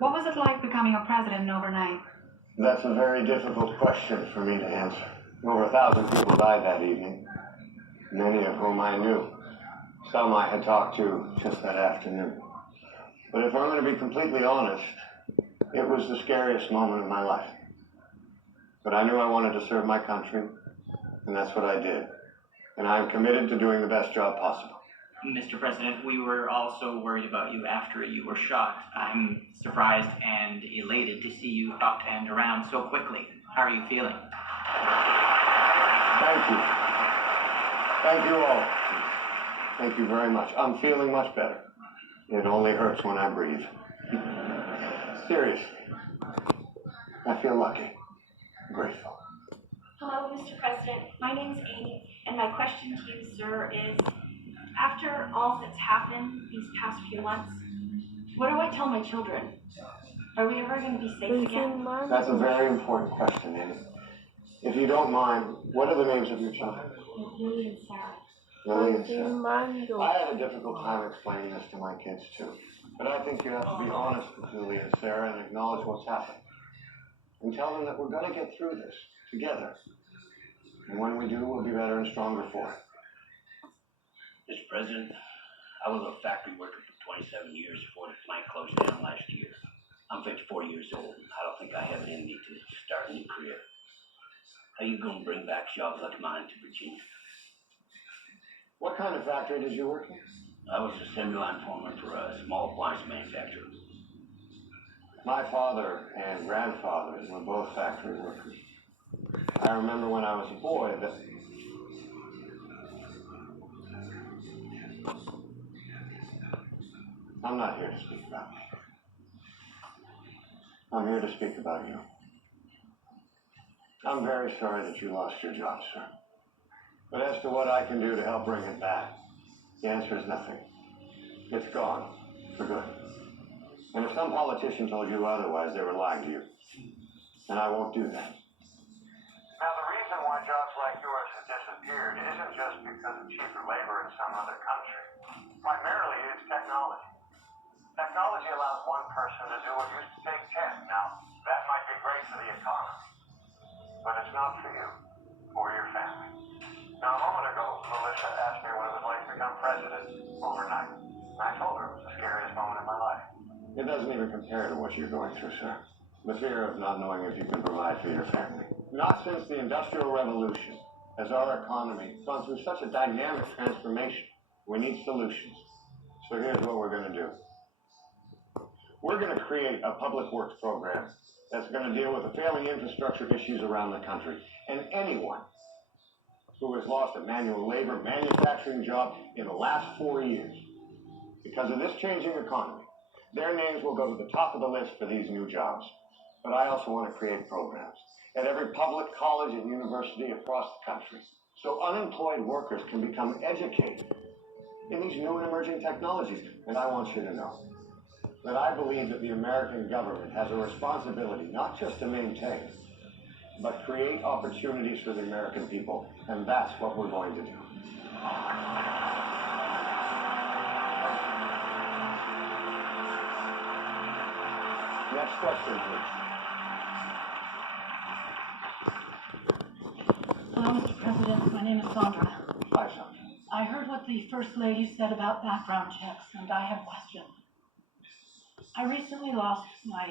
What was it like becoming a president overnight? That's a very difficult question for me to answer. Over 1,000 people died that evening, many of whom I knew. Some I had talked to just that afternoon. But if I'm going to be completely honest, it was the scariest moment of my life. But I knew I wanted to serve my country, and that's what I did. And I'm committed to doing the best job possible. Mr. President, we were also worried about you after you were shot. I'm surprised and elated to see you up and around so quickly. How are you feeling? Thank you. Thank you all. Thank you very much. I'm feeling much better. It only hurts when I breathe. Seriously. I feel lucky. Grateful. Hello, Mr. President. My name's Amy, and my question to you, sir, is after all that's happened these past few months, what do I tell my children? Are we ever going to be safe again? That's a very important question, Amy. If you don't mind, what are the names of your children? Lily and Sarah. Lily and Sarah. I had a difficult time explaining this to my kids, too. But I think you have to be honest with Lily and Sarah and acknowledge what's happened. And tell them that we're going to get through this together. And when we do, we'll be better and stronger for it. Mr. President, I was a factory worker for 27 years before the plant closed down last year. I'm 54 years old. I don't think I have it in me to start a new career. How are you going to bring back jobs like mine to Virginia? What kind of factory did you work in? I was assembly line foreman for a small appliance manufacturer. My father and grandfather were both factory workers. I remember when I was a boy that I'm not here to speak about me. I'm here to speak about you. I'm very sorry that you lost your job, sir. But as to what I can do to help bring it back, the answer is nothing. It's gone, for good. And if some politician told you otherwise, they were lying to you. And I won't do that. Now, the reason why jobs like yours have disappeared isn't just because of cheaper labor in some other country. Primarily, it's technology. Technology allows one person to do what used to take 10. Now, that might be great for the economy, but it's not for you or your family. Now, a moment ago, Melissa asked me what it was like to become president overnight. And I told her it was the scariest moment in my life. It doesn't even compare to what you're going through, sir. The fear of not knowing if you can provide for your family. Not since the Industrial Revolution has our economy gone through such a dynamic transformation. We need solutions. So here's what we're going to do. We're going to create a public works program that's going to deal with the failing infrastructure issues around the country. And anyone who has lost a manual labor manufacturing job in the last 4 years, because of this changing economy, their names will go to the top of the list for these new jobs. But I also want to create programs at every public college and university across the country so unemployed workers can become educated in these new and emerging technologies. And I want you to know that I believe that the American government has a responsibility not just to maintain, but create opportunities for the American people. And that's what we're going to do. Next question, please. Hello, Mr. President. My name is Sandra. Hi, Sandra. I heard what the First Lady said about background checks, and I have a question. I recently lost my